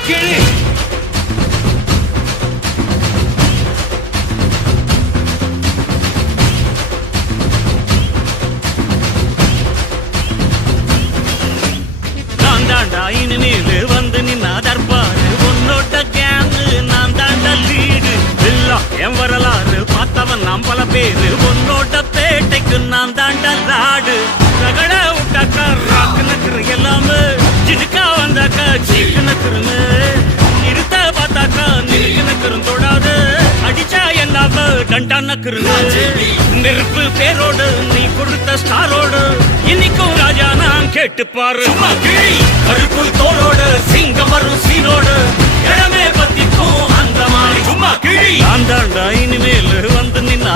கிழி நான் தாண்டா இனிமேலு வந்து நின்னா தர்பாரு உன்னோட கேங்கு நான் தாண்டா லீடு எல்லாம் என் வரலாறு பார்த்தவன் நாம் பல பேரு உன்னோட பேட்டைக்கு நான் தாண்டா ராடு ரகட விட்டாக்கா ராக்கு நக்குரு எல்லாமே சிடுக்கா வந்தாக்கா சீக்கு நக்குருன்னு நிறுத்த பார்த்தாக்கா நிறுக்கு நக்குரும் தொடாது அடிச்சா எல்லாம டண்டா நக்குருன்னு நெருப்பு பேரோடு நீ கொடுத்த ஸ்டாரோடு இன்னைக்கும் ராஜா நான் கேட்டு பாரு கருப்பு தோளோடு சிங்கம் வரும் சீனோடு இடமே பத்திக்கும் அந்த மாதிரி சும்மா கிழி அந்த இனிமேல் வந்து நின்னா